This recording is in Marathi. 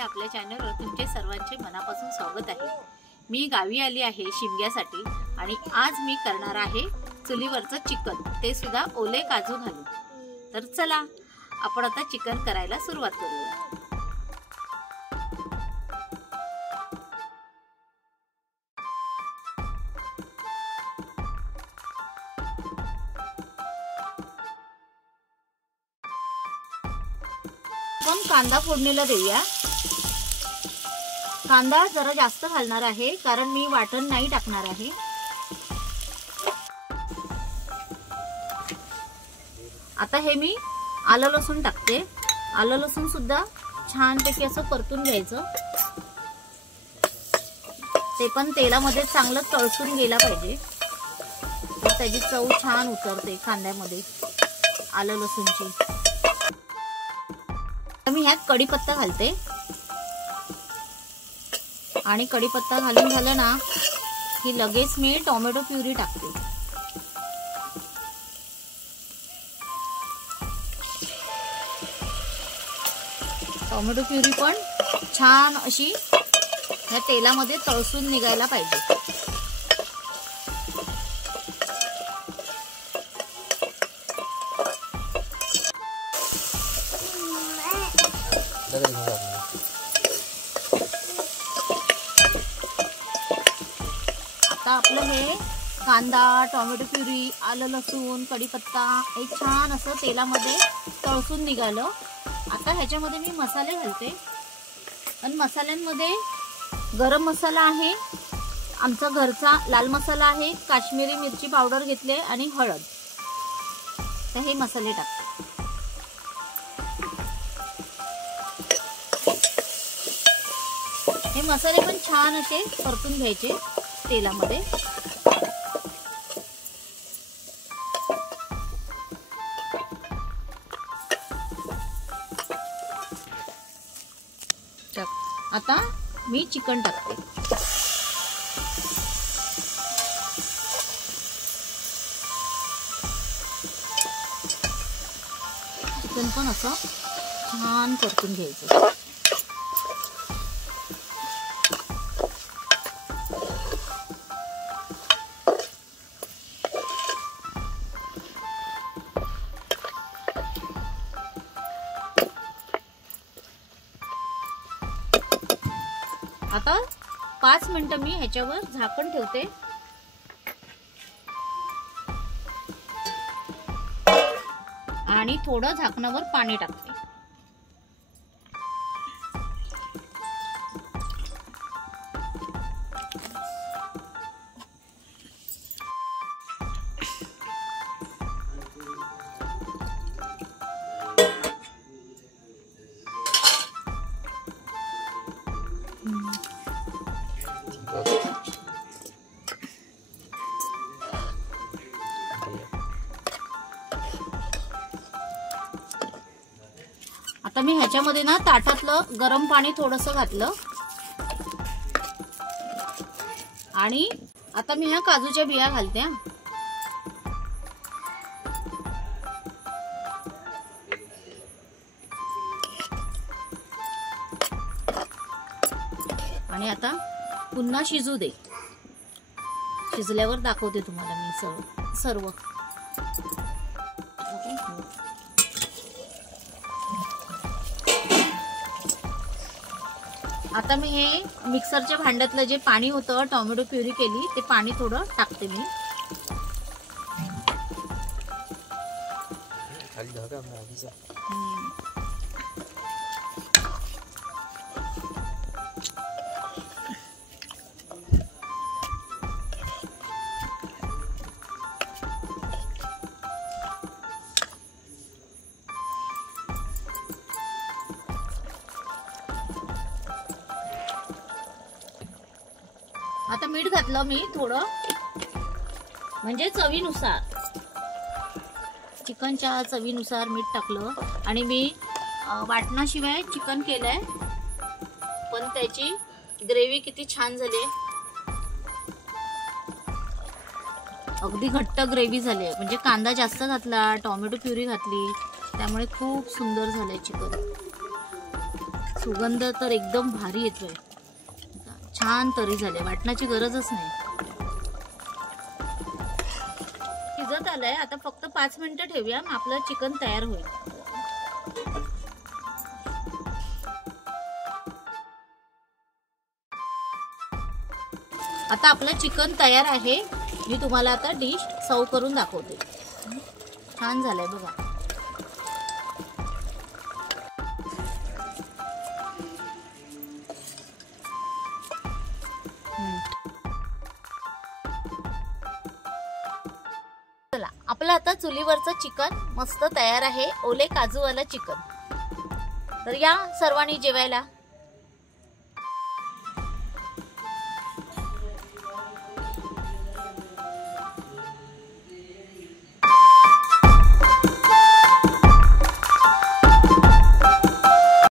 आपल्या चॅनलवर तुमचे सर्वांचे मनापासून स्वागत आहे। मी गावी आली आहे शिमग्यासाठी आणि आज मी करणार आहे चुलीवरचं चिकन, ते सुद्धा ओले काजू घालून। तर चला आपण आता चिकन करायला सुरुवात करूया। आपण कांदा फोडणीला देऊया। कांदा जरा जास्त घालणार आहे कारण मी वाटण नाही टाकणार आहे। आता हे मी आलं लसूण टाकते। आलं लसूण सुद्धा छानपैकी असं परतून घ्यायचं, ते पण तेलामध्ये चांगलं तळसून गेला पाहिजे, तर त्याची चव छान उतरते कांद्यामध्ये आलं लसूणची। मी ह्यात कढीपत्ता घालते आणि कढीपत्ता घालून झालं ना की लगेच मी टोमॅटो प्युरी टाकते। टोमॅटो प्युरी पण छान अशी ह्या तेलामध्ये तळसून निघायला पाहिजे। आता आपलं हे कांदा, टोमॅटो प्युरी, आलं लसूण, कढीपत्ता हे छान असं तेलामध्ये तळसून निघालं। आता ह्याच्यामध्ये मी मसाले घालते आणि मसाल्यांमध्ये गरम मसाला आहे, आमचा घरचा लाल मसाला आहे, काश्मीरी मिरची पावडर घेतले आणि हळद, तर हे मसाले टाकते। हे मसाले पण छान असे परतून घ्यायचे तेलामध्ये। आता मी चिकन टाकते। चिकन पण असं छान परतून घ्यायचं। आता 5 मिनिटं मी ह्याच्यावर झाकण ठेवते आणि थोडं झाकणावर पाणी टाकते। आता मी ह्याच्यामध्ये ना ताटातलं गरम पाणी थोडंसं घातलं आणि आता मी ह्या काजूच्या बिया घालते आणि आता पुन्हा शिजू दे। शिजल्यावर दाखवते तुम्हाला मी सर्व। आता मी हे मिक्सरच्या भांड्यातलं जे पाणी होतं, टोमॅटो प्युरी केली, ते पाणी थोडं टाकते मी। आता मीठ घातलं मी थोडं, म्हणजे चवीनुसार, चिकनच्या चवीनुसार मीठ टाकलं। आणि मी वाटणाशिवाय चिकन केलंय, पण त्याची ग्रेव्ही किती छान झाली, अगदी घट्ट ग्रेव्ही झाली आहे। म्हणजे कांदा जास्त घातला, टोमॅटो प्युरी घातली, त्यामुळे खूप सुंदर झालंय चिकन। सुगंध तर एकदम भारी येतोय. छान तरी झाले, वाटण्याची गरजच नाही. शिजत आलंय. आता फक्त 5 मिनिटं ठेवूया, मग आपलं चिकन तयार होईल. आता आपलं चिकन तयार आहे. मी तुम्हाला आता डिश सर्व करून दाखवते. छान झालंय बघा. चला, आपलं आता चुलीवरचं चिकन मस्त तयार आहे. ओले काजूवाला चिकन. तर या सर्वांनी जेवायला.